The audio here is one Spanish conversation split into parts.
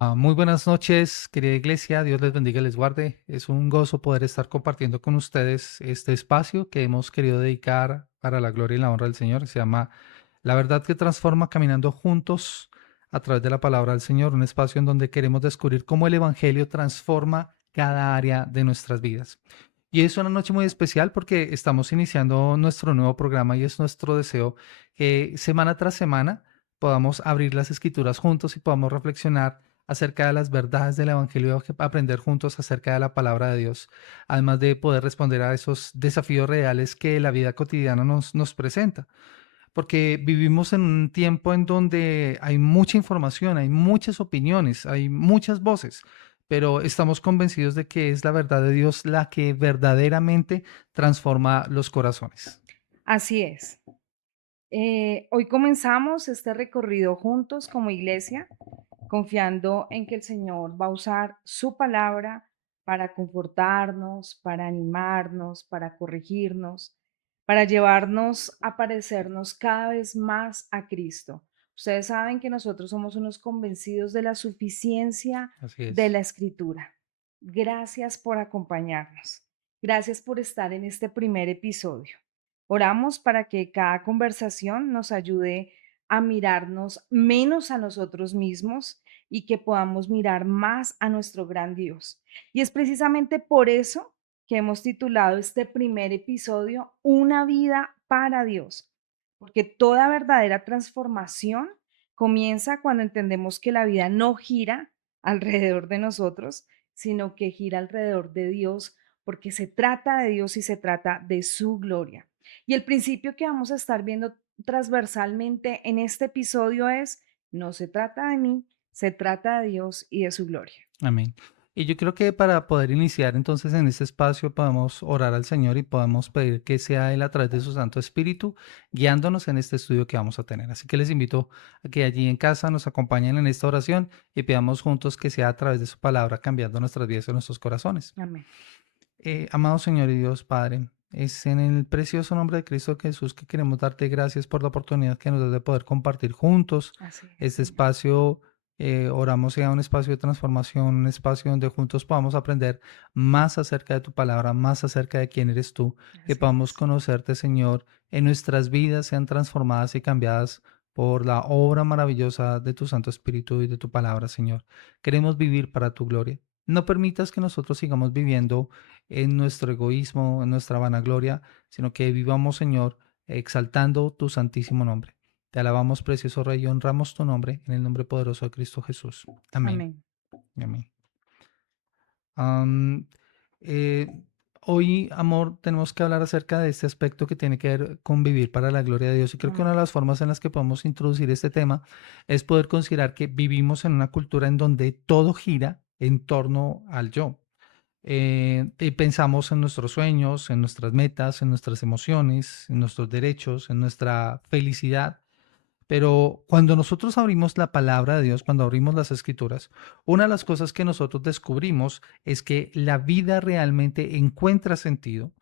Muy buenas noches, querida iglesia. Dios les bendiga y les guarde. Es un gozo poder estar compartiendo con ustedes este espacio que hemos querido dedicar para la gloria y la honra del Señor. Se llama La verdad que transforma, caminando juntos a través de la palabra del Señor. Un espacio en donde queremos descubrir cómo el Evangelio transforma cada área de nuestras vidas. Y es una noche muy especial porque estamos iniciando nuestro nuevo programa y es nuestro deseo que semana tras semana podamos abrir las escrituras juntos y podamos reflexionar acerca de las verdades del Evangelio, aprender juntos acerca de la palabra de Dios, además de poder responder a esos desafíos reales que la vida cotidiana nos presenta. Porque vivimos en un tiempo en donde hay mucha información, hay muchas opiniones, hay muchas voces, pero estamos convencidos de que es la verdad de Dios la que verdaderamente transforma los corazones. Así es. Hoy comenzamos este recorrido juntos como iglesia, confiando en que el Señor va a usar su palabra para confortarnos, para animarnos, para corregirnos, para llevarnos a parecernos cada vez más a Cristo. Ustedes saben que nosotros somos unos convencidos de la suficiencia Así de es. la Escritura. Gracias por acompañarnos. Gracias por estar en este primer episodio. Oramos para que cada conversación nos ayude a mirarnos menos a nosotros mismos y que podamos mirar más a nuestro gran Dios. Y es precisamente por eso que hemos titulado este primer episodio Una vida para Dios, porque toda verdadera transformación comienza cuando entendemos que la vida no gira alrededor de nosotros, sino que gira alrededor de Dios, porque se trata de Dios y se trata de su gloria. Y el principio que vamos a estar viendo transversalmente en este episodio es, no se trata de mí, se trata de Dios y de su gloria. Amén. Y yo creo que para poder iniciar entonces en este espacio podemos orar al Señor y podemos pedir que sea Él a través de su Santo Espíritu guiándonos en este estudio que vamos a tener. Así que les invito a que allí en casa nos acompañen en esta oración y pidamos juntos que sea a través de su palabra cambiando nuestras vidas y nuestros corazones. Amén. Amado Señor y Dios Padre, es en el precioso nombre de Cristo Jesús que queremos darte gracias por la oportunidad que nos das de poder compartir juntos Así es, este Señor. espacio. Oramos sea un espacio de transformación, un espacio donde juntos podamos aprender más acerca de tu palabra, más acerca de quién eres tú, que Así podamos es. conocerte, Señor, en nuestras vidas sean transformadas y cambiadas por la obra maravillosa de tu Santo Espíritu y de tu palabra, Señor. Queremos vivir para tu gloria. No permitas que nosotros sigamos viviendo en nuestro egoísmo, en nuestra vanagloria, sino que vivamos, Señor, exaltando tu santísimo nombre. Te alabamos, precioso Rey, y honramos tu nombre en el nombre poderoso de Cristo Jesús. Amén. Amén. Amén. Am, eh, Hoy, amor, tenemos que hablar acerca de este aspecto que tiene que ver con vivir para la gloria de Dios. Y creo que una de Amén. las formas en las que podemos introducir este tema es poder considerar que vivimos en una cultura en donde todo gira en torno al yo. Y pensamos en nuestros sueños, en nuestras metas, en nuestras emociones, en nuestros derechos, en nuestra felicidad. Pero cuando nosotros abrimos la palabra de Dios, cuando abrimos las escrituras, una de las cosas que nosotros descubrimos es que la vida realmente encuentra sentido,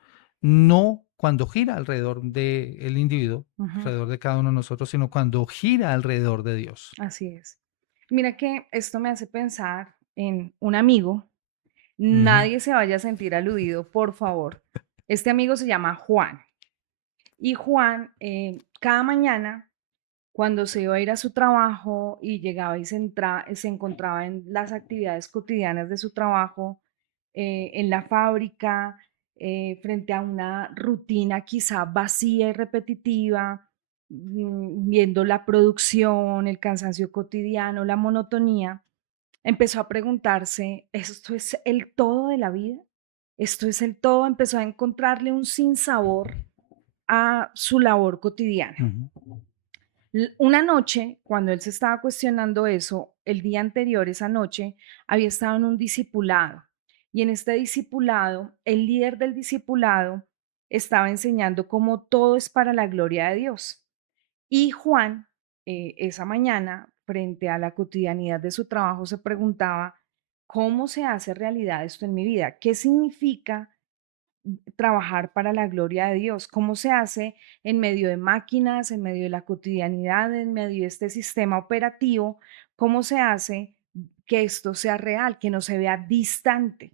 no cuando gira alrededor del individuo, Ujú. alrededor de cada uno de nosotros, sino cuando gira alrededor de Dios. Así es. Mira que esto me hace pensar en un amigo. Ujú. Nadie se vaya a sentir aludido, por favor. Este amigo se llama Juan. Y Juan, cada mañana, cuando se iba a ir a su trabajo y llegaba y se encontraba en las actividades cotidianas de su trabajo, en la fábrica, frente a una rutina quizá vacía y repetitiva, viendo la producción, el cansancio cotidiano, la monotonía, empezó a preguntarse, ¿esto es el todo de la vida? ¿Esto es el todo? Empezó a encontrarle un sinsabor a su labor cotidiana. Ujú. Una noche, cuando él se estaba cuestionando eso, el día anterior, esa noche, había estado en un discipulado. Y en este discipulado, el líder del discipulado estaba enseñando cómo todo es para la gloria de Dios. Y Juan, esa mañana, frente a la cotidianidad de su trabajo, se preguntaba, ¿cómo se hace realidad esto en mi vida? ¿Qué significa trabajar para la gloria de Dios? ¿Cómo se hace en medio de máquinas, en medio de la cotidianidad, en medio de este sistema operativo? ¿Cómo se hace que esto sea real, que no se vea distante.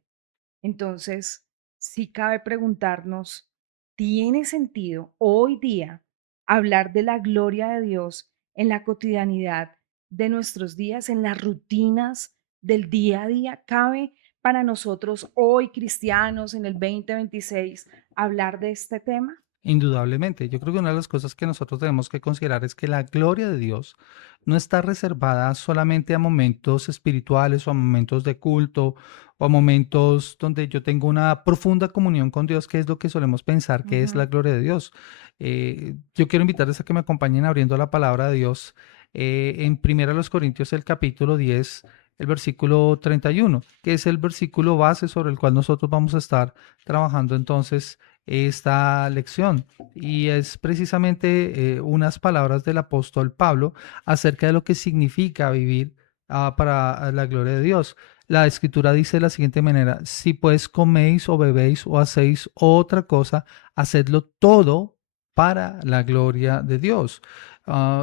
Entonces, sí cabe preguntarnos, ¿tiene sentido hoy día hablar de la gloria de Dios en la cotidianidad de nuestros días, en las rutinas del día a día? ¿Cabe para nosotros hoy, cristianos, en el 2026, hablar de este tema? Indudablemente, yo creo que una de las cosas que nosotros tenemos que considerar es que la gloria de Dios no está reservada solamente a momentos espirituales o a momentos de culto o a momentos donde yo tengo una profunda comunión con Dios, que es lo que solemos pensar que es la Ujú. gloria de Dios. Yo quiero invitarles a que me acompañen abriendo la palabra de Dios en 1 Corintios, el capítulo 10, el versículo 31, que es el versículo base sobre el cual nosotros vamos a estar trabajando entonces esta lección, y es precisamente unas palabras del apóstol Pablo acerca de lo que significa vivir para la gloria de Dios. La escritura dice de la siguiente manera: si pues coméis o bebéis o hacéis otra cosa, hacedlo todo para la gloria de Dios.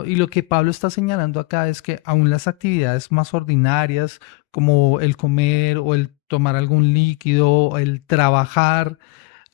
Y lo que Pablo está señalando acá es que aún las actividades más ordinarias, como el comer o el tomar algún líquido, el trabajar,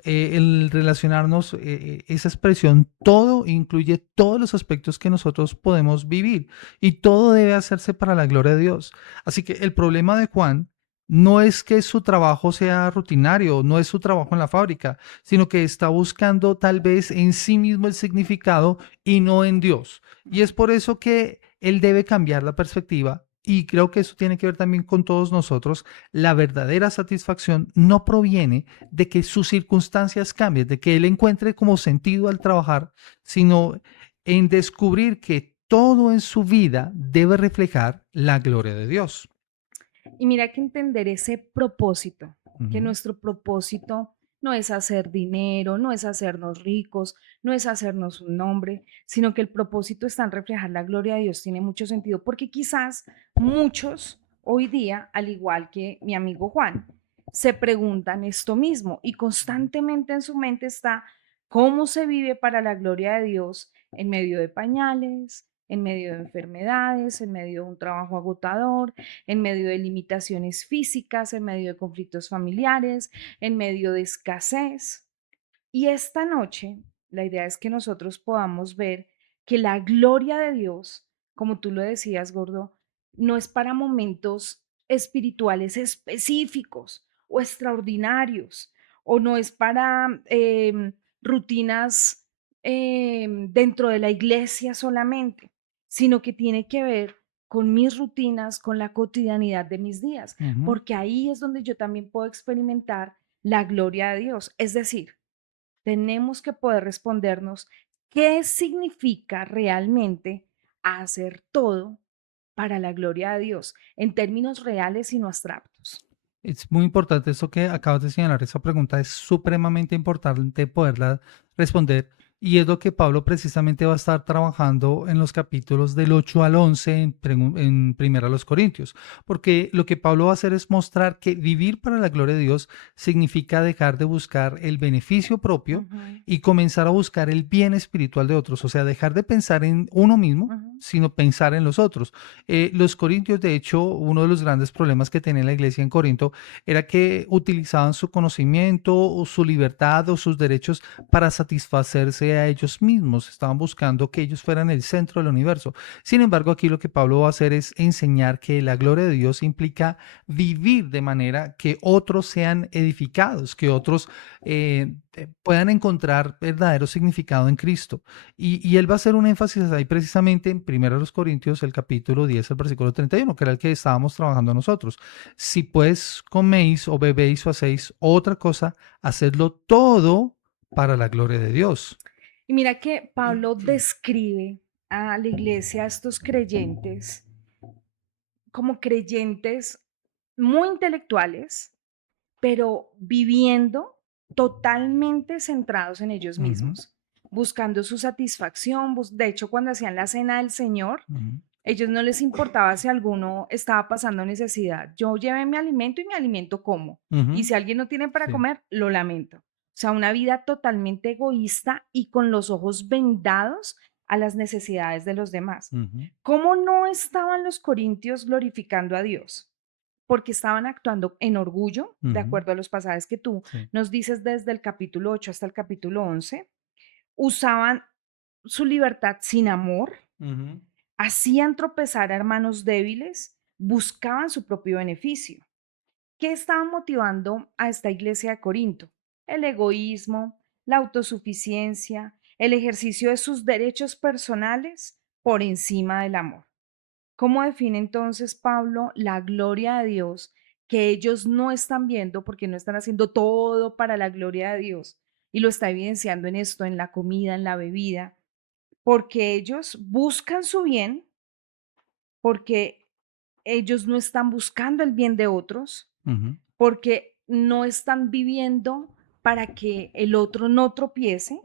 el relacionarnos, esa expresión, todo incluye todos los aspectos que nosotros podemos vivir, y todo debe hacerse para la gloria de Dios. Así que el problema de Juan no es que su trabajo sea rutinario, no es su trabajo en la fábrica, sino que está buscando tal vez en sí mismo el significado y no en Dios. Y es por eso que él debe cambiar la perspectiva. Y creo que eso tiene que ver también con todos nosotros. La verdadera satisfacción no proviene de que sus circunstancias cambien, de que él encuentre como sentido al trabajar, sino en descubrir que todo en su vida debe reflejar la gloria de Dios. Y mira que entender ese propósito, que Ujú, nuestro propósito no es hacer dinero, no es hacernos ricos, no es hacernos un nombre, sino que el propósito está en reflejar la gloria de Dios, tiene mucho sentido, porque quizás muchos hoy día, al igual que mi amigo Juan, se preguntan esto mismo y constantemente en su mente está cómo se vive para la gloria de Dios en medio de pañales, en medio de enfermedades, en medio de un trabajo agotador, en medio de limitaciones físicas, en medio de conflictos familiares, en medio de escasez. Y esta noche, la idea es que nosotros podamos ver que la gloria de Dios, como tú lo decías, Gordo, no es para momentos espirituales específicos o extraordinarios, o no es para rutinas dentro de la iglesia solamente, sino que tiene que ver con mis rutinas, con la cotidianidad de mis días, ujú. porque ahí es donde yo también puedo experimentar la gloria de Dios. Es decir, tenemos que poder respondernos qué significa realmente hacer todo para la gloria de Dios, en términos reales y no abstractos. Es muy importante eso que acabas de señalar. Esa pregunta es supremamente importante poderla responder, y es lo que Pablo precisamente va a estar trabajando en los capítulos del 8 al 11 en Primera a los Corintios, porque lo que Pablo va a hacer es mostrar que vivir para la gloria de Dios significa dejar de buscar el beneficio propio Ujú, y comenzar a buscar el bien espiritual de otros, o sea, dejar de pensar en uno mismo, ujú. sino pensar en los otros. Los corintios, de hecho, uno de los grandes problemas que tenía la iglesia en Corinto era que utilizaban su conocimiento o su libertad o sus derechos para satisfacerse a ellos mismos. Estaban buscando que ellos fueran el centro del universo. Sin embargo, aquí lo que Pablo va a hacer es enseñar que la gloria de Dios implica vivir de manera que otros sean edificados, que otros puedan encontrar verdadero significado en Cristo. Y él va a hacer un énfasis ahí precisamente en 1 Corintios, el capítulo 10, el versículo 31, que era el que estábamos trabajando nosotros. Si pues coméis o bebéis o hacéis otra cosa, hacedlo todo para la gloria de Dios. Y mira que Pablo describe a la iglesia, a estos creyentes, como creyentes muy intelectuales, pero viviendo totalmente centrados en ellos Ujú, mismos, buscando su satisfacción. De hecho, cuando hacían la cena del Señor, ujú, ellos no les importaba si alguno estaba pasando necesidad. Yo llevé mi alimento y mi alimento como. Y ujú, si alguien no tiene para sí. comer, lo lamento. O sea, una vida totalmente egoísta y con los ojos vendados a las necesidades de los demás. Ujú. ¿Cómo no estaban los corintios glorificando a Dios? porque estaban actuando en orgullo, de Ujú. acuerdo a los pasajes que tú Sí. nos dices desde el capítulo 8 hasta el capítulo 11, usaban su libertad sin amor, Ujú. hacían tropezar a hermanos débiles, buscaban su propio beneficio. ¿Qué estaba motivando a esta iglesia de Corinto? El egoísmo, la autosuficiencia, el ejercicio de sus derechos personales por encima del amor. ¿Cómo define entonces Pablo la gloria de Dios que ellos no están viendo porque no están haciendo todo para la gloria de Dios? Y lo está evidenciando en esto, en la comida, en la bebida, porque ellos buscan su bien, porque ellos no están buscando el bien de otros, Ujú. porque no están viviendo para que el otro no tropiece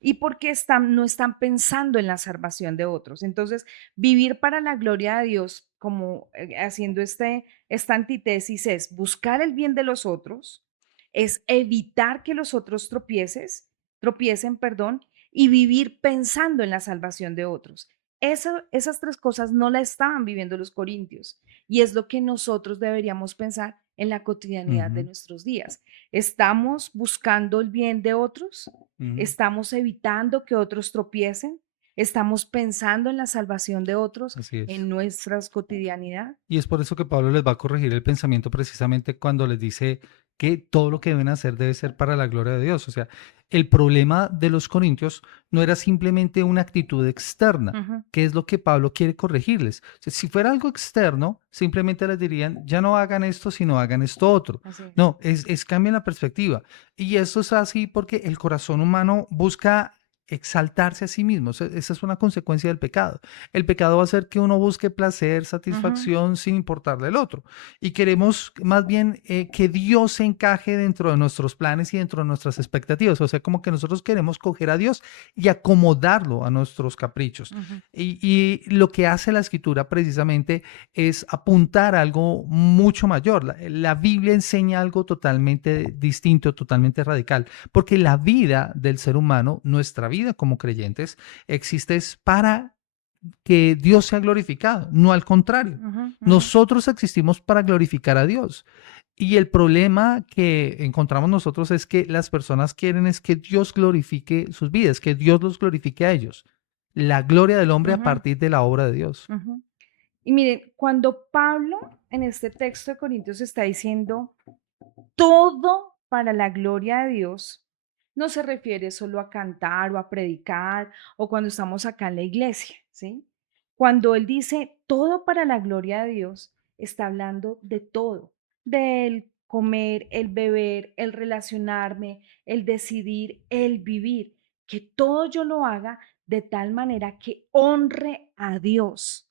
y porque no están pensando en la salvación de otros. Entonces, vivir para la gloria de Dios, como haciendo esta antítesis, es buscar el bien de los otros, es evitar que los otros tropiecen, perdón, y vivir pensando en la salvación de otros. Esas tres cosas no la estaban viviendo los corintios y es lo que nosotros deberíamos pensar en la cotidianidad de Ujú. nuestros días. ¿Estamos buscando el bien de otros? Ujú. ¿Estamos evitando que otros tropiecen? ¿Estamos pensando en la salvación de otros Así es. en nuestras cotidianidad? Y es por eso que Pablo les va a corregir el pensamiento precisamente cuando les dice que todo lo que deben hacer debe ser para la gloria de Dios. O sea, el problema de los corintios no era simplemente una actitud externa, Ujú, que es lo que Pablo quiere corregirles. O sea, si fuera algo externo, simplemente les dirían, ya no hagan esto, sino hagan esto otro. así es. No, es cambien la perspectiva. Y eso es así porque el corazón humano busca exaltarse a sí mismo. Esa es una consecuencia del pecado. El pecado va a hacer que uno busque placer, Ujú, satisfacción sin importarle el otro. Y queremos más bien que Dios se encaje dentro de nuestros planes y dentro de nuestras expectativas. O sea, como que nosotros queremos coger a Dios y acomodarlo a nuestros caprichos. ujú, Y lo que hace la escritura precisamente es apuntar a algo mucho mayor. La Biblia enseña algo totalmente distinto, totalmente radical, porque la vida del ser humano, nuestra vida como creyentes, existe es para que Dios sea glorificado, no al contrario. ujú, ujú, Nosotros existimos para glorificar a Dios. Y el problema que encontramos nosotros es que las personas quieren es que Dios glorifique sus vidas, que Dios los glorifique a ellos. La gloria del hombre a ujú, partir de la obra de Dios. ujú. Y miren, cuando Pablo en este texto de Corintios está diciendo todo para la gloria de Dios, no se refiere solo a cantar o a predicar o cuando estamos acá en la iglesia, ¿sí? Cuando él dice todo para la gloria de Dios, está hablando de todo, del comer, el beber, el relacionarme, el decidir, el vivir, que todo yo lo haga de tal manera que honre a Dios.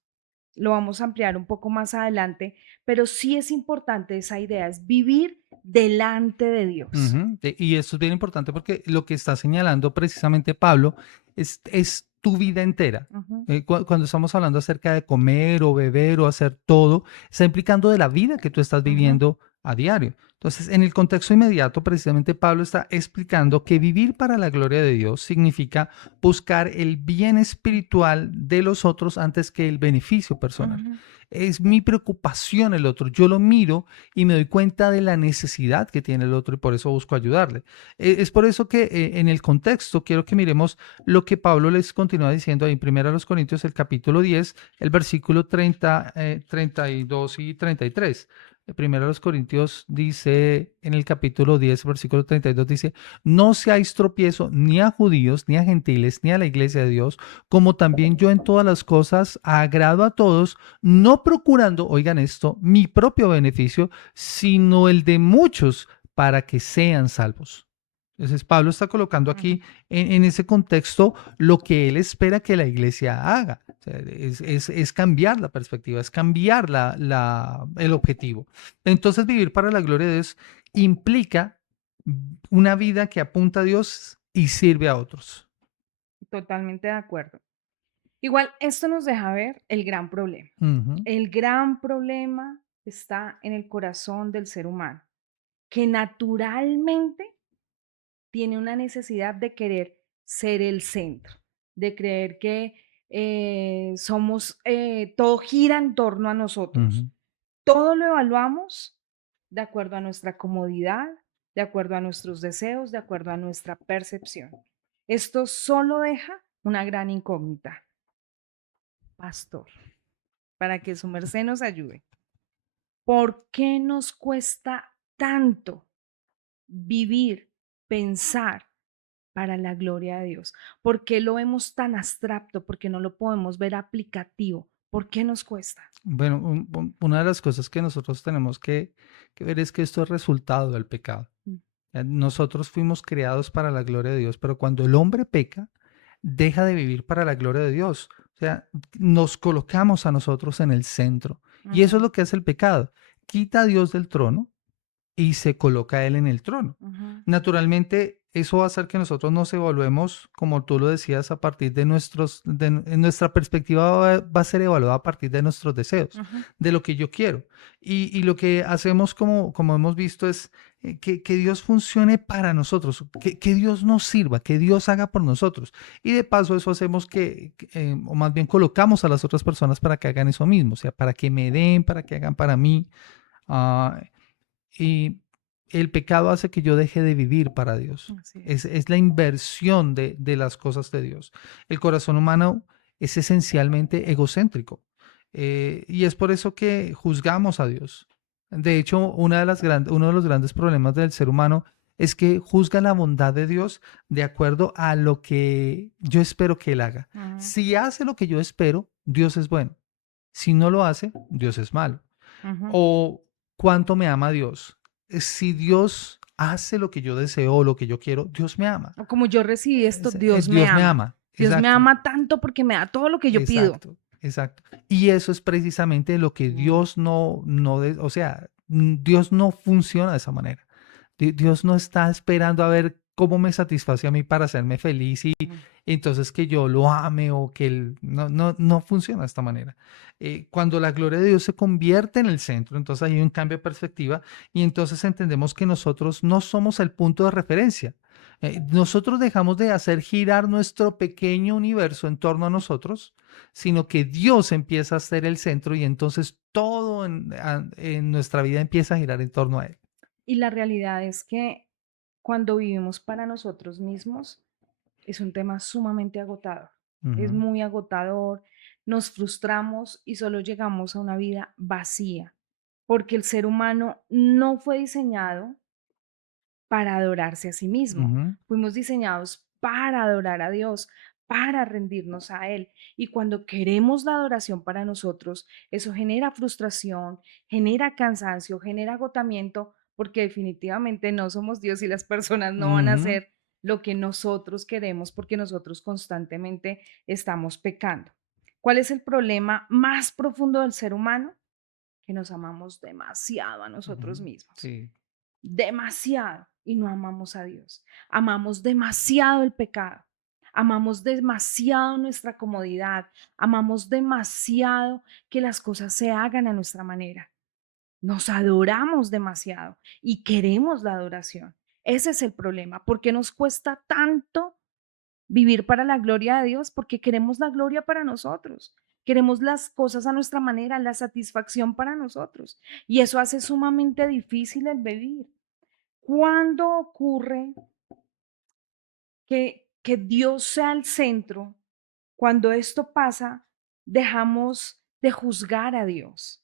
Lo vamos a ampliar un poco más adelante, pero sí es importante esa idea, es vivir delante de Dios. Ujú, y esto es bien importante porque lo que está señalando precisamente Pablo es tu vida entera. Ujú, Cuando estamos hablando acerca de comer o beber o hacer todo, está implicando de la vida que tú estás ujú, viviendo a diario. Entonces, en el contexto inmediato, precisamente Pablo está explicando que vivir para la gloria de Dios significa buscar el bien espiritual de los otros antes que el beneficio personal. ujú, Es mi preocupación el otro. Yo lo miro y me doy cuenta de la necesidad que tiene el otro y por eso busco ayudarle. Es por eso que en el contexto quiero que miremos lo que Pablo les continúa diciendo ahí en 1 Corintios, el capítulo 10, el versículo 30, 32 y 33. Primero los Corintios dice en el capítulo 10, versículo 32, dice, no seáis tropiezo ni a judíos, ni a gentiles, ni a la iglesia de Dios, como también yo en todas las cosas agrado a todos, no procurando, oigan esto, mi propio beneficio, sino el de muchos para que sean salvos. Entonces Pablo está colocando ujú, aquí en ese contexto lo que él espera que la iglesia haga. O sea, es cambiar la perspectiva, es cambiar el objetivo. Entonces vivir para la gloria de Dios implica una vida que apunta a Dios y sirve a otros. totalmente de acuerdo. Igual, esto nos deja ver el gran problema. Ujú. El gran problema está en el corazón del ser humano, que naturalmente tiene una necesidad de querer ser el centro, de creer que todo gira en torno a nosotros. Ujú. Todo lo evaluamos de acuerdo a nuestra comodidad, de acuerdo a nuestros deseos, de acuerdo a nuestra percepción. Esto solo deja una gran incógnita, pastor, para que su merced nos ayude. ¿Por qué nos cuesta tanto vivir, pensar para la gloria de Dios? ¿Por qué lo vemos tan abstracto? ¿Por qué no lo podemos ver aplicativo? ¿Por qué nos cuesta? Bueno, una de las cosas que nosotros tenemos que ver es que esto es resultado del pecado. Mm, Nosotros fuimos creados para la gloria de Dios, pero cuando el hombre peca, deja de vivir para la gloria de Dios. O sea, nos colocamos a nosotros en el centro. Y eso es ujú, lo que hace el pecado. Quita a Dios del trono y se coloca a él en el trono. ujú, Naturalmente, eso va a hacer que nosotros nos evaluemos, como tú lo decías, a partir de en nuestra perspectiva va a ser evaluada a partir de nuestros deseos, ujú. de lo que yo quiero. Y lo que hacemos, como hemos visto, es que Dios funcione para nosotros, que Dios nos sirva, que Dios haga por nosotros. Y de paso, eso hacemos o más bien colocamos a las otras personas para que hagan eso mismo, o sea, para que me den, para que hagan para mí. Ah, y el pecado hace que yo deje de vivir para Dios. Así es. Es la inversión de las cosas de Dios. El corazón humano es esencialmente egocéntrico. Y es por eso que juzgamos a Dios. De hecho, uno de los grandes problemas del ser humano es que juzga la bondad de Dios de acuerdo a lo que yo espero que Él haga. Ujú, Si hace lo que yo espero, Dios es bueno. Si no lo hace, Dios es malo. ujú. O cuánto me ama Dios. Si Dios hace lo que yo deseo o lo que yo quiero, Dios me ama. O como yo recibí esto, Dios me Dios me ama. ama. Dios me Exacto, ama tanto porque me da todo lo que yo pido. exacto, exacto. Y eso es precisamente lo que Mm, Dios o sea, Dios no funciona de esa manera. Dios no está esperando a ver cómo me satisface a mí para hacerme feliz y mm. entonces que yo lo ame o que él, no funciona de esta manera. Cuando la gloria de Dios se convierte en el centro, entonces hay un cambio de perspectiva y entonces entendemos que nosotros no somos el punto de referencia. Nosotros dejamos de hacer girar nuestro pequeño universo en torno a nosotros, sino que Dios empieza a ser el centro y entonces todo en nuestra vida empieza a girar en torno a Él. Y la realidad es que cuando vivimos para nosotros mismos es un tema sumamente agotador. Es Ujú, muy agotador, nos frustramos y solo llegamos a una vida vacía, porque el ser humano no fue diseñado para adorarse a sí mismo. ujú, Fuimos diseñados para adorar a Dios, para rendirnos a Él. Y cuando queremos la adoración para nosotros, eso genera frustración, genera cansancio, genera agotamiento, porque definitivamente no somos Dios y las personas no van a ujú, hacer lo que nosotros queremos porque nosotros constantemente estamos pecando. ¿Cuál es el problema más profundo del ser humano? Que nos amamos demasiado a nosotros ujú. mismos, Sí. demasiado, y no amamos a Dios. Amamos demasiado el pecado, amamos demasiado nuestra comodidad, amamos demasiado que las cosas se hagan a nuestra manera. Nos adoramos demasiado y queremos la adoración. Ese es el problema. ¿Por qué nos cuesta tanto vivir para la gloria de Dios? Porque queremos la gloria para nosotros. Queremos las cosas a nuestra manera, la satisfacción para nosotros. Y eso hace sumamente difícil el vivir. ¿Cuándo ocurre que Dios sea el centro? Cuando esto pasa, dejamos de juzgar a Dios.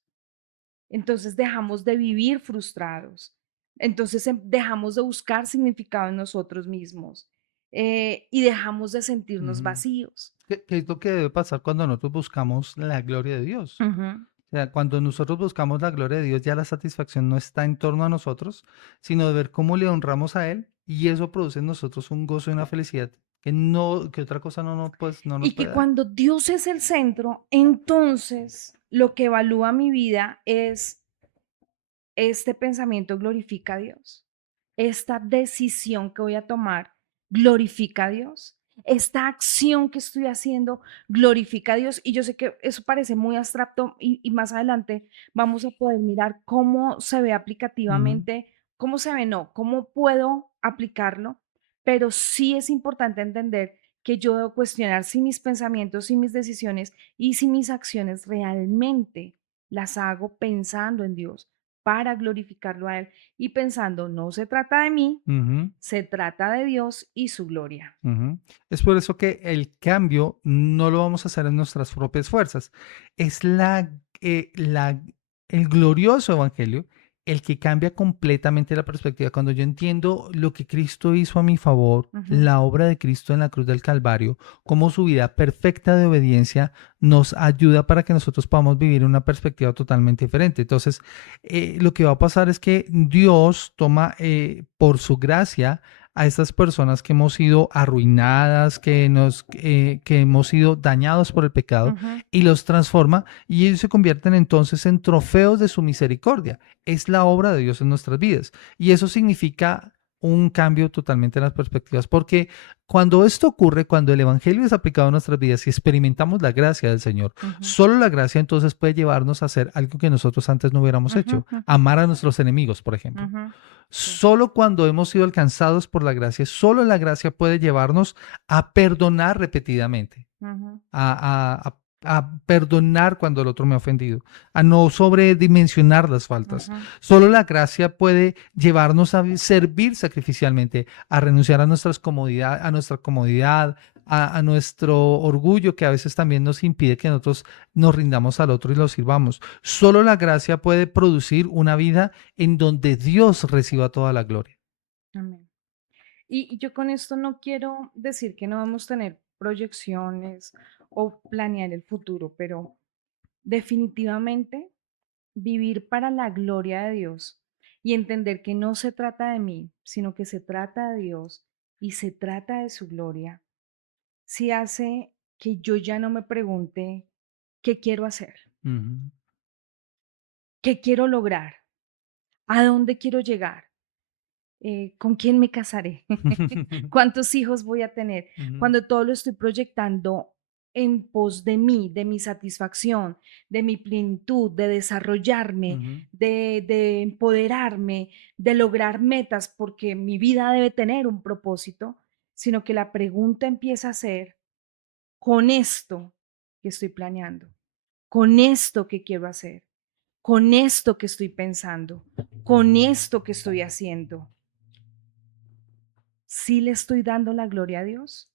Entonces dejamos de vivir frustrados. Entonces dejamos de buscar significado en nosotros mismos y dejamos de sentirnos Ujú. vacíos. ¿Qué es lo que debe pasar cuando nosotros buscamos la gloria de Dios? Ujú. O sea, cuando nosotros buscamos la gloria de Dios, ya la satisfacción no está en torno a nosotros, sino de ver cómo le honramos a Él, y eso produce en nosotros un gozo y una felicidad que otra cosa pues, no nos Y puede que dar. cuando Dios es el centro, entonces lo que evalúa mi vida es: ¿este pensamiento glorifica a Dios? ¿Esta decisión que voy a tomar glorifica a Dios? ¿Esta acción que estoy haciendo glorifica a Dios? Y yo sé que eso parece muy abstracto y más adelante vamos a poder mirar cómo se ve Ujú, aplicativamente, cómo se ve, no, cómo puedo aplicarlo, pero sí es importante entender que yo debo cuestionar si mis pensamientos, si mis decisiones y si mis acciones realmente las hago pensando en Dios para glorificarlo a Él y pensando, no se trata de mí, Ujú. se trata de Dios y su gloria. Ujú. Es por eso que el cambio no lo vamos a hacer en nuestras propias fuerzas. Es el glorioso evangelio el que cambia completamente la perspectiva. Cuando yo entiendo lo que Cristo hizo a mi favor, Ujú, la obra de Cristo en la cruz del Calvario, cómo su vida perfecta de obediencia nos ayuda para que nosotros podamos vivir una perspectiva totalmente diferente. Entonces, lo que va a pasar es que Dios toma por su gracia a estas personas que hemos sido arruinadas, que hemos sido dañados por el pecado, ujú, y los transforma y ellos se convierten entonces en trofeos de su misericordia. Es la obra de Dios en nuestras vidas. Y eso significa un cambio totalmente en las perspectivas, porque cuando esto ocurre, cuando el Evangelio es aplicado a nuestras vidas y experimentamos la gracia del Señor, ujú, solo la gracia entonces puede llevarnos a hacer algo que nosotros antes no hubiéramos ujú, hecho, ujú, amar a nuestros enemigos, por ejemplo. ujú. Sí. Solo cuando hemos sido alcanzados por la gracia, solo la gracia puede llevarnos a perdonar repetidamente, Ujú, a perdonar cuando el otro me ha ofendido, a no sobredimensionar las faltas. ujú. Solo la gracia puede llevarnos a servir sacrificialmente, a renunciar a nuestra comodidad, a nuestro orgullo que a veces también nos impide que nosotros nos rindamos al otro y lo sirvamos. Solo la gracia puede producir una vida en donde Dios reciba toda la gloria. Amén. Y yo con esto no quiero decir que no vamos a tener proyecciones o planear el futuro, pero definitivamente vivir para la gloria de Dios y entender que no se trata de mí, sino que se trata de Dios y se trata de su gloria, sí hace que yo ya no me pregunte qué quiero hacer, Ujú, qué quiero lograr, a dónde quiero llegar, con quién me casaré, cuántos hijos voy a tener, ujú, cuando todo lo estoy proyectando en pos de mí, de mi satisfacción, de mi plenitud, de desarrollarme, ujú, de empoderarme, de lograr metas, porque mi vida debe tener un propósito, sino que la pregunta empieza a ser, con esto que estoy planeando, con esto que quiero hacer, con esto que estoy pensando, con esto que estoy haciendo, ¿sí le estoy dando la gloria a Dios?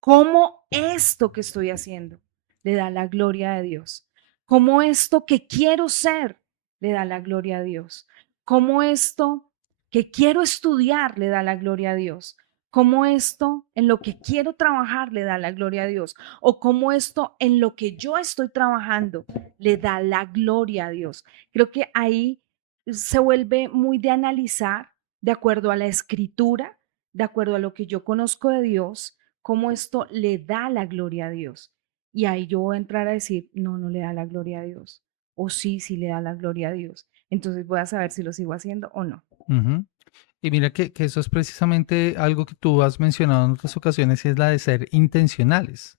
¿Cómo esto que estoy haciendo le da la gloria a Dios? ¿Cómo esto que quiero ser le da la gloria a Dios? ¿Cómo esto que quiero estudiar le da la gloria a Dios? ¿Cómo esto en lo que quiero trabajar le da la gloria a Dios? ¿O cómo esto en lo que yo estoy trabajando le da la gloria a Dios? Creo que ahí se vuelve muy de analizar de acuerdo a la escritura, de acuerdo a lo que yo conozco de Dios, cómo esto le da la gloria a Dios. Y ahí yo voy a entrar a decir, no, no le da la gloria a Dios. O sí, sí le da la gloria a Dios. Entonces voy a saber si lo sigo haciendo o no. ujú. Y mira que eso es precisamente algo que tú has mencionado en otras ocasiones y es la de ser intencionales.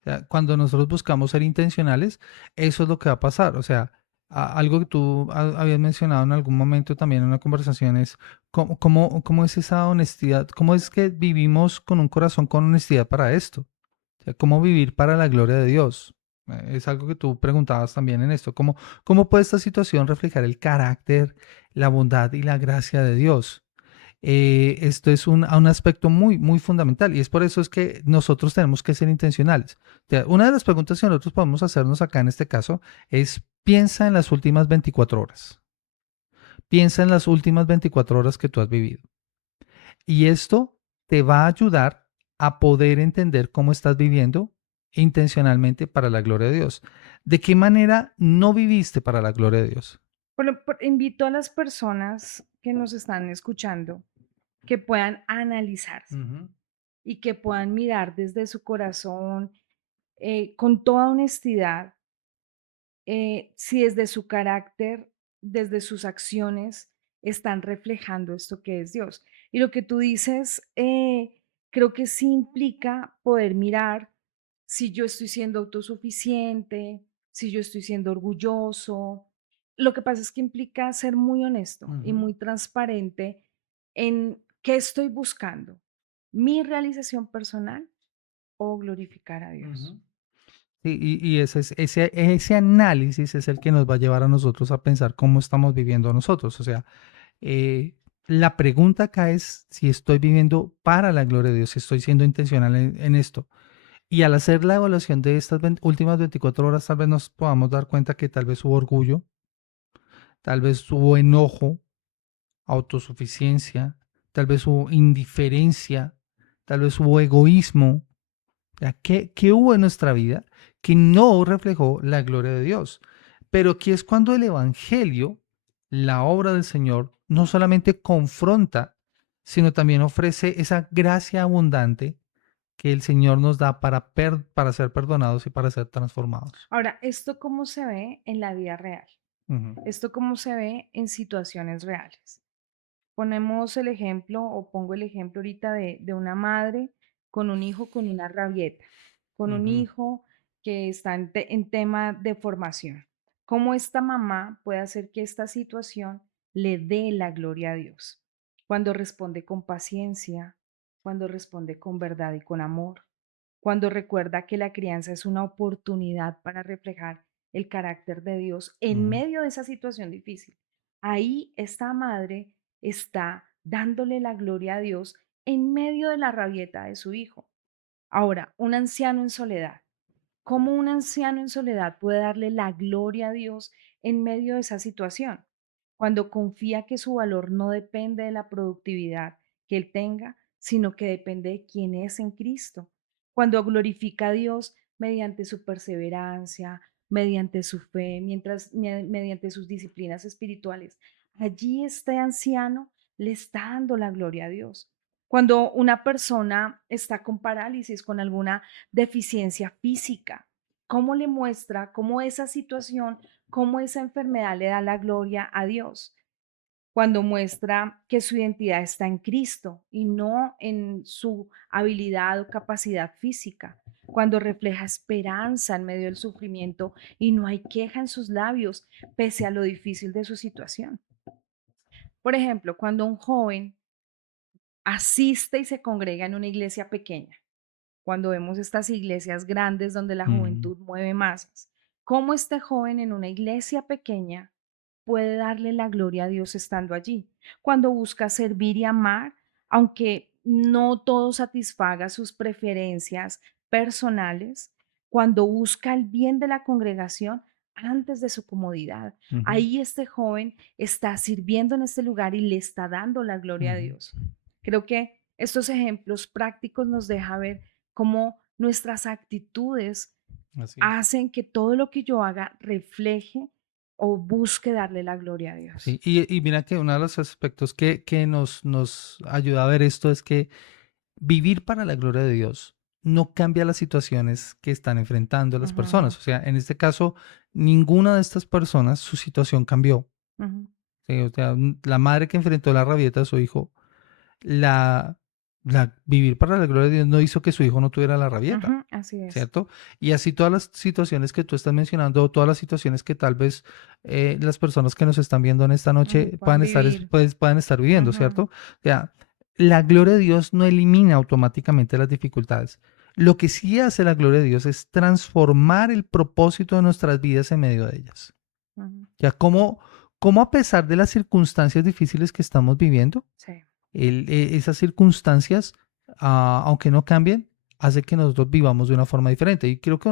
O sea, cuando nosotros buscamos ser intencionales, eso es lo que va a pasar. O sea, algo que tú habías mencionado en algún momento también en una conversación es cómo es esa honestidad, cómo es que vivimos con un corazón con honestidad para esto. O sea, cómo vivir para la gloria de Dios. Es algo que tú preguntabas también en esto. ¿Cómo puede esta situación reflejar el carácter, la bondad y la gracia de Dios? Esto es un aspecto muy, muy fundamental y es por eso es que nosotros tenemos que ser intencionales. O sea, una de las preguntas que nosotros podemos hacernos acá en este caso es, piensa en las últimas 24 horas. Piensa en las últimas 24 horas que tú has vivido. Y esto te va a ayudar a poder entender cómo estás viviendo intencionalmente para la gloria de Dios. ¿De qué manera no viviste para la gloria de Dios? Bueno, invito a las personas que nos están escuchando que puedan analizarse Ujú, y que puedan mirar desde su corazón con toda honestidad si desde su carácter, desde sus acciones, están reflejando esto que es Dios. Y lo que tú dices, creo que sí implica poder mirar si yo estoy siendo autosuficiente, si yo estoy siendo orgulloso. Lo que pasa es que implica ser muy honesto y ujú, muy transparente en qué estoy buscando, mi realización personal o glorificar a Dios. ujú. Sí, y ese análisis es el que nos va a llevar a nosotros a pensar cómo estamos viviendo nosotros. O sea, eh, la pregunta acá es si estoy viviendo para la gloria de Dios, si estoy siendo intencional en esto. Y al hacer la evaluación de estas últimas 24 horas, tal vez nos podamos dar cuenta que tal vez hubo orgullo, tal vez hubo enojo, autosuficiencia, tal vez hubo indiferencia, tal vez hubo egoísmo. Ya, ¿qué hubo en nuestra vida que no reflejó la gloria de Dios? Pero aquí es cuando el Evangelio, la obra del Señor, no solamente confronta, sino también ofrece esa gracia abundante que el Señor nos da para ser perdonados y para ser transformados. Ahora, ¿esto cómo se ve en la vida real? Ujú, ¿Esto cómo se ve en situaciones reales? Ponemos el ejemplo, o pongo el ejemplo ahorita de una madre con un hijo con una rabieta, con un ujú, hijo que está en tema de formación. ¿Cómo esta mamá puede hacer que esta situación le dé la gloria a Dios? Cuando responde con paciencia, cuando responde con verdad y con amor, cuando recuerda que la crianza es una oportunidad para reflejar el carácter de Dios en ujú, medio de esa situación difícil. Ahí esta madre está dándole la gloria a Dios en medio de la rabieta de su hijo. Ahora, un anciano en soledad. ¿Cómo un anciano en soledad puede darle la gloria a Dios en medio de esa situación? Cuando confía que su valor no depende de la productividad que él tenga, sino que depende de quién es en Cristo. Cuando glorifica a Dios mediante su perseverancia, mediante su fe, mediante sus disciplinas espirituales. Allí este anciano le está dando la gloria a Dios. Cuando una persona está con parálisis, con alguna deficiencia física, cómo le muestra cómo esa situación, cómo esa enfermedad le da la gloria a Dios. Cuando muestra que su identidad está en Cristo y no en su habilidad o capacidad física. Cuando refleja esperanza en medio del sufrimiento y no hay queja en sus labios, pese a lo difícil de su situación. Por ejemplo, cuando un joven asiste y se congrega en una iglesia pequeña, cuando vemos estas iglesias grandes donde la ujú, juventud mueve masas, cómo este joven en una iglesia pequeña puede darle la gloria a Dios estando allí, cuando busca servir y amar, aunque no todo satisfaga sus preferencias personales, cuando busca el bien de la congregación antes de su comodidad. ujú, Ahí este joven está sirviendo en este lugar y le está dando la gloria a ujú. Dios. Creo que estos ejemplos prácticos nos deja ver cómo nuestras actitudes Así es. hacen que todo lo que yo haga refleje o busque darle la gloria a Sí, Dios. y mira que uno de los aspectos que nos ayuda a ver esto es que vivir para la gloria de Dios no cambia las situaciones que están enfrentando las Ujú, personas. O sea, en este caso, ninguna de estas personas, su situación cambió. ujú, ¿Sí? O sea, la madre que enfrentó la rabieta de su hijo, la, vivir para la gloria de Dios no hizo que su hijo no tuviera la rabieta. ujú, así es. ¿Cierto? Y así todas las situaciones que tú estás mencionando, todas las situaciones que tal vez las personas que nos están viendo en esta noche Puedan puedan estar, vivir. puedan estar viviendo, ¿cierto? Ujú, O sea, la gloria de Dios no elimina automáticamente las dificultades. Lo que sí hace la gloria de Dios es transformar el propósito de nuestras vidas en medio de ellas. ujú, Ya, cómo a pesar de las circunstancias difíciles que estamos viviendo, sí. esas circunstancias, aunque no cambien, hace que nosotros vivamos de una forma diferente. Y creo que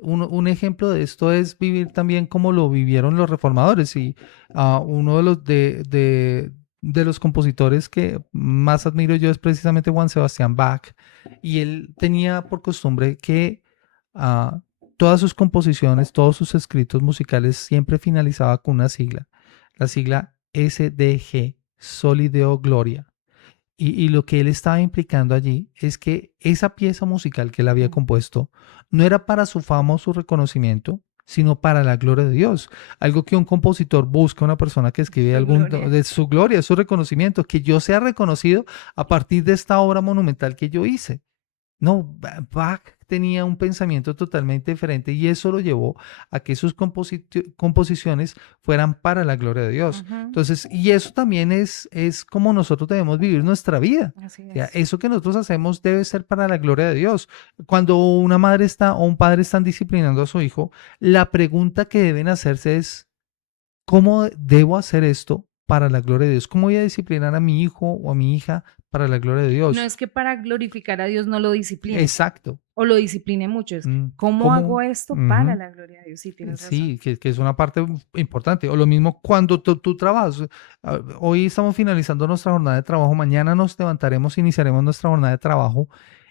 un ejemplo de esto es vivir también como lo vivieron los reformadores. Y uno de los compositores que más admiro yo es precisamente Juan Sebastián Bach. Y él tenía por costumbre que ah, todas sus composiciones, todos sus escritos musicales siempre finalizaba con una sigla, la sigla SDG, Soli Deo Gloria. Y lo que él estaba implicando allí es que esa pieza musical que él había Mm, compuesto no era para su fama o su reconocimiento, sino para la gloria de Dios. Algo que un compositor busca, una persona que escribe su algún gloria. de su gloria, su reconocimiento, que yo sea reconocido a partir de esta obra monumental que yo hice. No, Bach tenía un pensamiento totalmente diferente y eso lo llevó a que sus composiciones fueran para la gloria de Dios. Ujú, Entonces, y eso también es como nosotros debemos vivir nuestra vida. así O sea, es. eso que nosotros hacemos debe ser para la gloria de Dios. Cuando una madre está o un padre están disciplinando a su hijo, la pregunta que deben hacerse es, ¿cómo debo hacer esto para la gloria de Dios? ¿Cómo voy a disciplinar a mi hijo o a mi hija para la gloria de No Dios? es que para glorificar a Dios no lo discipline Exacto. o lo discipline mucho, es cómo hago ¿Cómo? esto para Ujú. la gloria de Dios. Sí, tienes razón. Sí, que es una parte importante. O lo mismo cuando tú trabajas. Hoy estamos finalizando nuestra jornada de trabajo. Mañana nos levantaremos, iniciaremos nuestra jornada de trabajo.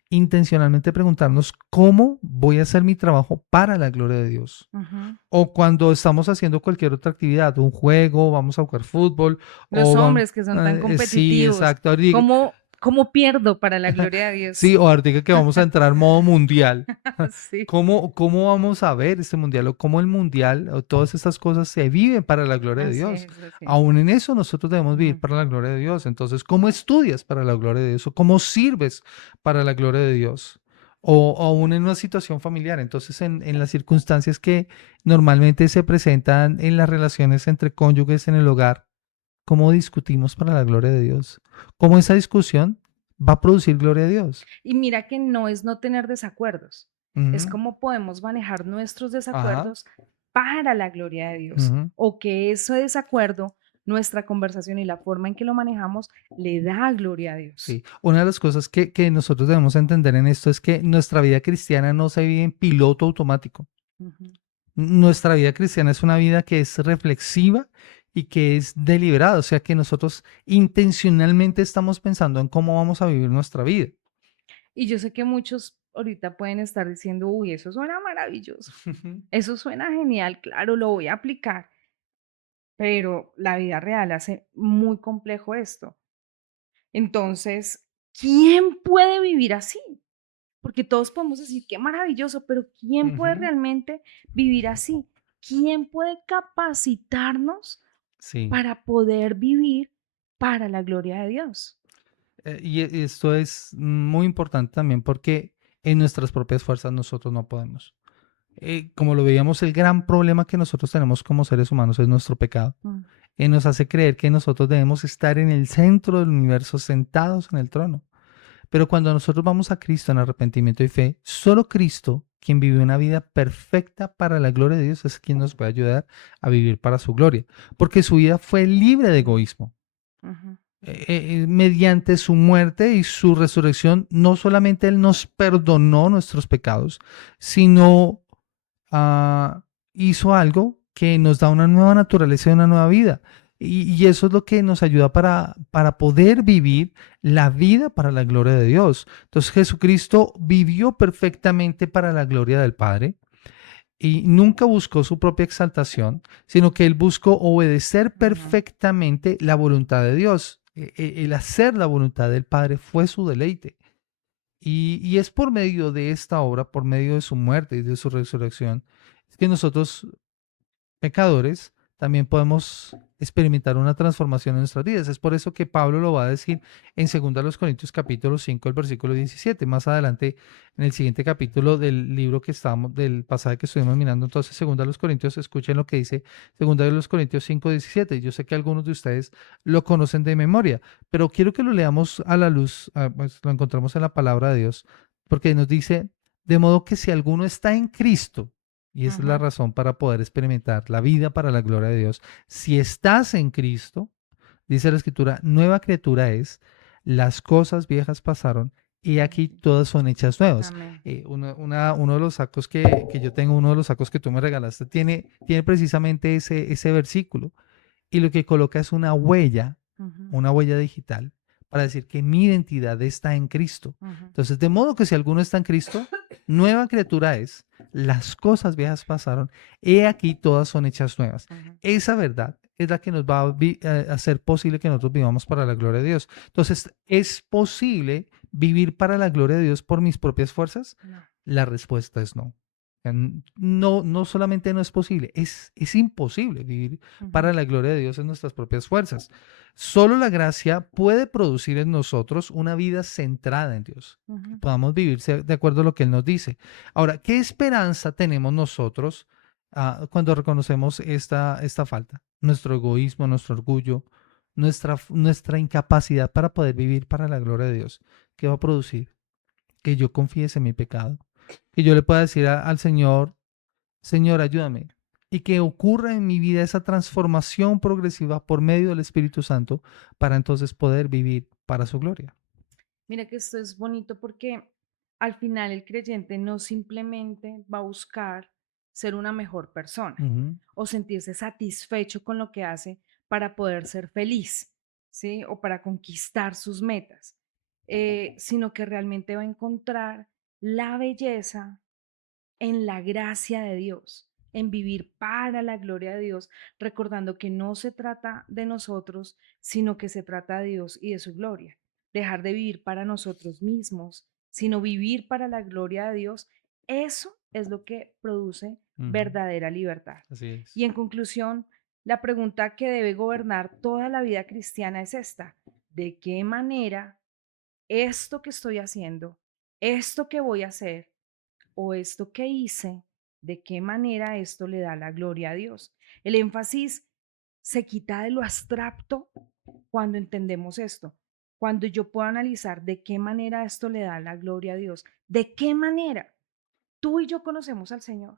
Intencionalmente preguntarnos cómo voy a hacer mi trabajo para la gloria de Dios. Ujú. O cuando estamos haciendo cualquier otra actividad, un juego, vamos a jugar fútbol, Los o hombres que son tan sí, competitivos, exacto. Ahorita, ¿cómo pierdo para la gloria de sí, Dios? o ahorita que vamos a entrar modo mundial. Sí, ¿Cómo vamos a ver este mundial o cómo el mundial o todas estas cosas se viven para la gloria de así Dios? es, así es. Aún en eso nosotros debemos vivir Ujú. para la gloria de Dios. Entonces, ¿cómo estudias para la gloria de Dios o cómo sirves para la gloria de Dios? O aún en una situación familiar. Entonces, en las circunstancias que normalmente se presentan en las relaciones entre cónyuges en el hogar, ¿cómo discutimos para la gloria de Dios? ¿Cómo esa discusión va a producir gloria a Dios? Y mira que no es no tener desacuerdos, es Ujú. cómo podemos manejar nuestros Ajá. desacuerdos para la gloria de Dios. Ujú. O que ese desacuerdo, nuestra conversación y la forma en que lo manejamos, le da gloria a Dios. Sí, una de las cosas que nosotros debemos entender en esto es que nuestra vida cristiana no se vive en piloto automático. Ujú. Nuestra vida cristiana es una vida que es reflexiva y que es deliberada, o sea que nosotros intencionalmente estamos pensando en cómo vamos a vivir nuestra vida. Y yo sé que muchos ahorita pueden estar diciendo, uy, eso suena maravilloso, eso suena genial, claro, lo voy a aplicar, pero la vida real hace muy complejo esto. Entonces, ¿quién puede vivir así? Porque todos podemos decir, qué maravilloso, pero ¿quién puede Ujú. realmente vivir así? ¿Quién puede capacitarnos Sí, para poder vivir para la gloria de Dios? esto es muy importante también porque en nuestras propias fuerzas nosotros no podemos. Como lo veíamos, el gran problema que nosotros tenemos como seres humanos es nuestro pecado. Mm, Nos hace creer que nosotros debemos estar en el centro del universo, sentados en el trono. Pero cuando nosotros vamos a Cristo en arrepentimiento y fe, solo Cristo, quien vivió una vida perfecta para la gloria de Dios, es quien nos puede ayudar a vivir para su gloria, porque su vida fue libre de egoísmo. ujú, Mediante su muerte y su resurrección, no solamente Él nos perdonó nuestros pecados, sino ah, hizo algo que nos da una nueva naturaleza y una nueva vida. Y eso es lo que nos ayuda para poder vivir la vida para la gloria de Dios. Entonces Jesucristo vivió perfectamente para la gloria del Padre y nunca buscó su propia exaltación, sino que él buscó obedecer ujú. perfectamente la voluntad de Dios. El hacer la voluntad del Padre fue su deleite. Y es por medio de esta obra, por medio de su muerte y de su resurrección, es que nosotros pecadores, también podemos experimentar una transformación en nuestras vidas. Es por eso que Pablo lo va a decir en 2 Corintios capítulo 5, el versículo 17. Más adelante, en el siguiente capítulo del libro que estábamos, del pasaje que estuvimos mirando, entonces 2 Corintios, escuchen lo que dice 2 Corintios 5, 17. Yo sé que algunos de ustedes lo conocen de memoria, pero quiero que lo leamos a la luz, pues lo encontramos en la palabra de Dios, porque nos dice, de modo que si alguno está en Cristo, y esa es la Ujú, razón para poder experimentar la vida para la gloria de Dios. Si estás en Cristo, dice la Escritura, nueva criatura es, las cosas viejas pasaron y aquí todas son hechas nuevas. amén. Uno de los sacos que yo tengo, uno de los sacos que tú me regalaste, tiene precisamente ese versículo y lo que coloca es Ujú, una huella digital, para decir que mi identidad está en Cristo. ujú, Entonces, de modo que si alguno está en Cristo, nueva criatura es, las cosas viejas pasaron, he aquí todas son hechas nuevas. ujú. Esa verdad es la que nos va a hacer posible que nosotros vivamos para la gloria de Dios. Entonces, ¿es posible vivir para la gloria de Dios por mis propias fuerzas? No. La respuesta es no. sea, no, no solamente no es posible, es imposible vivir Ujú, para la gloria de Dios en nuestras propias fuerzas. Solo la gracia puede producir en nosotros una vida centrada en Dios, que ujú. podamos vivir de acuerdo a lo que Él nos dice. Ahora, ¿qué esperanza tenemos nosotros cuando reconocemos esta falta? Nuestro egoísmo, nuestro orgullo, nuestra incapacidad para poder vivir para la gloria de Dios. ¿Qué va a producir? Que yo confiese mi pecado, que yo le pueda decir al Señor, Señor, ayúdame, y que ocurra en mi vida esa transformación progresiva por medio del Espíritu Santo para entonces poder vivir para su gloria. Mira que esto es bonito porque al final el creyente no simplemente va a buscar ser una mejor persona Ujú, o sentirse satisfecho con lo que hace para poder ser feliz, ¿sí? O para conquistar sus metas, sino que realmente va a encontrar la belleza en la gracia de Dios, en vivir para la gloria de Dios, recordando que no se trata de nosotros, sino que se trata de Dios y de su gloria. Dejar de vivir para nosotros mismos, sino vivir para la gloria de Dios, eso es lo que produce ujú, verdadera libertad. así Y es. en conclusión, la pregunta que debe gobernar toda la vida cristiana es esta: ¿de qué manera esto que estoy haciendo, esto que voy a hacer, o esto que hice, de qué manera esto le da la gloria a Dios? El énfasis se quita de lo abstracto cuando entendemos esto, cuando yo puedo analizar de qué manera esto le da la gloria a Dios, de qué manera tú y yo conocemos al Señor,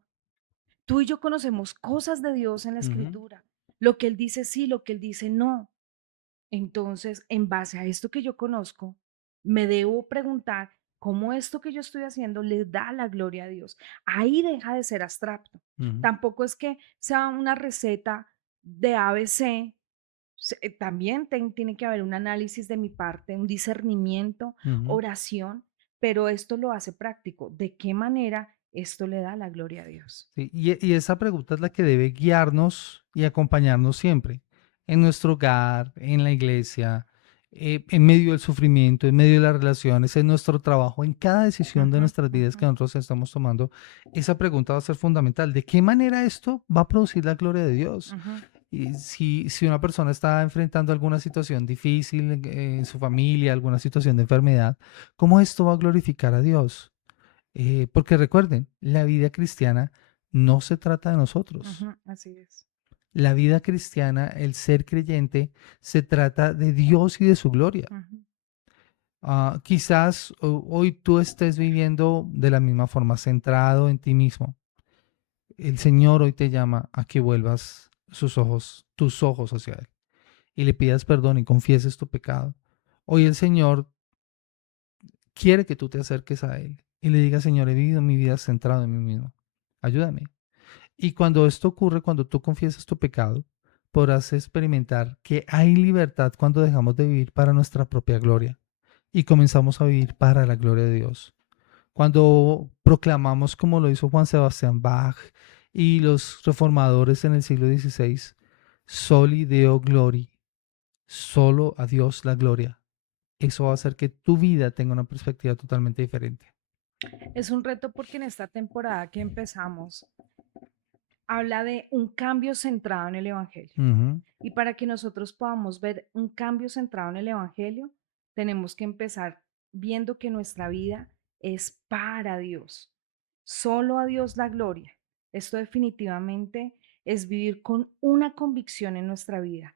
tú y yo conocemos cosas de Dios en la Ujú, escritura, lo que Él dice sí, lo que Él dice no. Entonces, en base a esto que yo conozco, me debo preguntar cómo esto que yo estoy haciendo le da la gloria a Dios. Ahí deja de ser abstracto. ujú, Tampoco es que sea una receta de ABC. También tiene que haber un análisis de mi parte, un discernimiento, ujú. oración, pero esto lo hace práctico. ¿De qué manera esto le da la gloria a Dios? Sí, y esa pregunta es la que debe guiarnos y acompañarnos siempre, en nuestro hogar, en la iglesia, en medio del sufrimiento, en medio de las relaciones, en nuestro trabajo, en cada decisión de Ujú, nuestras vidas ujú, que nosotros estamos tomando. Esa pregunta va a ser fundamental. ¿De qué manera esto va a producir la gloria de Dios? ujú. Y si una persona está enfrentando alguna situación difícil en su familia, alguna situación de enfermedad, ¿cómo esto va a glorificar a Dios? Porque recuerden, la vida cristiana no se trata de nosotros. Ujú, así es. La vida cristiana, el ser creyente, se trata de Dios y de su gloria. Ujú. Quizás hoy tú estés viviendo de la misma forma, centrado en ti mismo. El Señor hoy te llama a que vuelvas tus ojos hacia Él y le pidas perdón y confieses tu pecado. Hoy el Señor quiere que tú te acerques a Él y le digas, Señor, he vivido mi vida centrado en mí mismo. Ayúdame. Y cuando esto ocurre, cuando tú confiesas tu pecado, podrás experimentar que hay libertad cuando dejamos de vivir para nuestra propia gloria y comenzamos a vivir para la gloria de Dios. Cuando proclamamos, como lo hizo Juan Sebastián Bach y los reformadores en el siglo XVI, Soli Deo Glori, solo a Dios la gloria. Eso va a hacer que tu vida tenga una perspectiva totalmente diferente. Es un reto porque en esta temporada que empezamos habla de un cambio centrado en el Evangelio. Ujú, Y para que nosotros podamos ver un cambio centrado en el Evangelio, tenemos que empezar viendo que nuestra vida es para Dios. Solo a Dios la gloria. Esto definitivamente es vivir con una convicción en nuestra vida,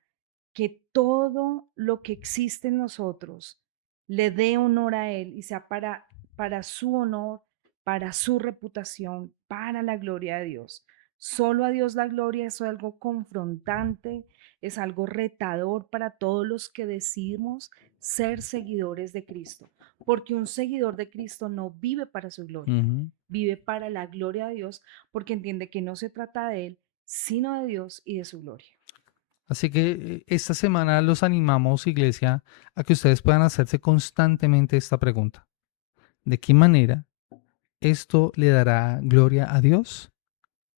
que todo lo que existe en nosotros le dé honor a Él y sea para su honor, para su reputación, para la gloria de Dios. Solo a Dios la gloria es algo confrontante, es algo retador para todos los que decidimos ser seguidores de Cristo, porque un seguidor de Cristo no vive para su gloria, ujú. vive para la gloria de Dios, porque entiende que no se trata de Él, sino de Dios y de su gloria. Así que esta semana los animamos, iglesia, a que ustedes puedan hacerse constantemente esta pregunta. ¿De qué manera esto le dará gloria a Dios?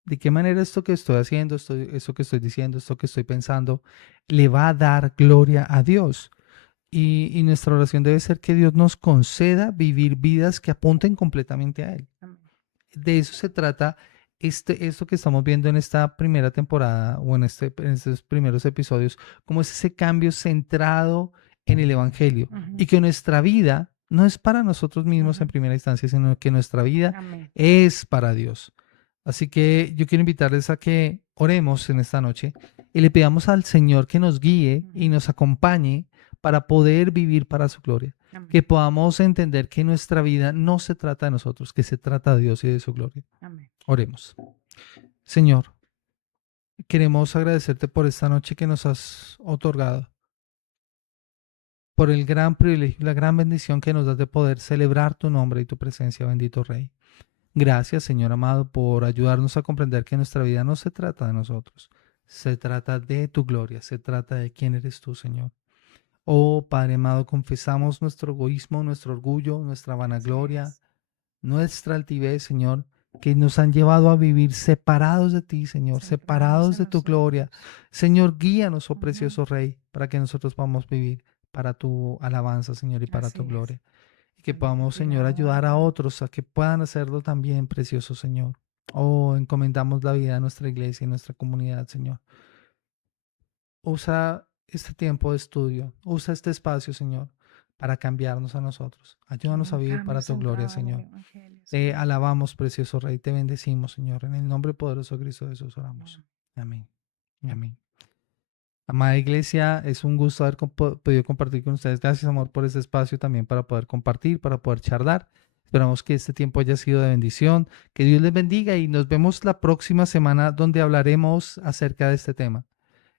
¿De qué manera esto que estoy haciendo, esto que estoy diciendo, esto que estoy pensando, le va a dar gloria a Dios? Y nuestra oración debe ser que Dios nos conceda vivir vidas que apunten completamente a Él. Amén. de eso se trata esto que estamos viendo en esta primera temporada o en estos primeros episodios, como es ese cambio centrado en el Evangelio y Ujú, que nuestra vida no es para nosotros mismos en ujú. primera instancia, sino que nuestra vida Amén. es para Dios. Así que yo quiero invitarles a que oremos en esta noche y le pidamos al Señor que nos guíe y Ujú. nos acompañe para poder vivir para su gloria, que Amén. podamos entender que nuestra vida no se trata de nosotros, que se trata de Dios y de su gloria. Amén. Oremos. Señor, queremos agradecerte por esta noche que nos has otorgado, por el gran privilegio y la gran bendición que nos das de poder celebrar tu nombre y tu presencia, bendito Rey. Gracias, Señor amado, por ayudarnos a comprender que nuestra vida no se trata de nosotros, se trata de tu gloria, se trata de quién eres tú, Señor. Oh Padre amado, confesamos nuestro egoísmo, nuestro orgullo, nuestra Así vanagloria, es. nuestra altivez, Señor, que nos han llevado a vivir separados de ti, Señor, Centrados separados en de tu gloria. nosotros. Señor, guíanos, oh Ujú. precioso Rey, para que nosotros podamos vivir para tu alabanza, Señor, y para Así tu es. gloria. Y que Dándote a podamos, ti la Señor, ayudar a honra. otros a que puedan hacerlo también, precioso Señor. Oh, encomendamos la vida de nuestra iglesia y nuestra comunidad, Señor. Usa este tiempo de estudio, usa este espacio, Señor, para cambiarnos a nosotros. Ayúdanos a Un vivir cambio para tu gloria, centrado en el Señor. Evangelio, Te Señor. alabamos, precioso Rey, te bendecimos, Señor. En el nombre poderoso de Cristo Jesús oramos. Amén. Amén. Amén. Amada iglesia, es un gusto haber podido compartir con ustedes. Gracias, amor, por este espacio también para poder compartir, para poder charlar. Esperamos que este tiempo haya sido de bendición. Que Dios les bendiga y nos vemos la próxima semana donde hablaremos acerca de este tema.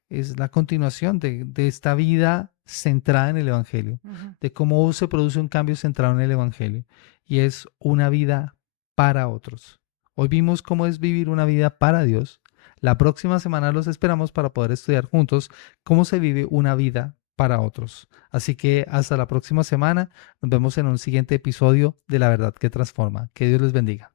Es la continuación de esta vida centrada en el Evangelio, Ujú. de cómo se produce un cambio centrado en el Evangelio. Y es una vida para otros. Hoy vimos cómo es vivir una vida para Dios. La próxima semana los esperamos para poder estudiar juntos cómo se vive una vida para otros. Así que hasta la próxima semana. Nos vemos en un siguiente episodio de La Verdad que Transforma. Que Dios les bendiga.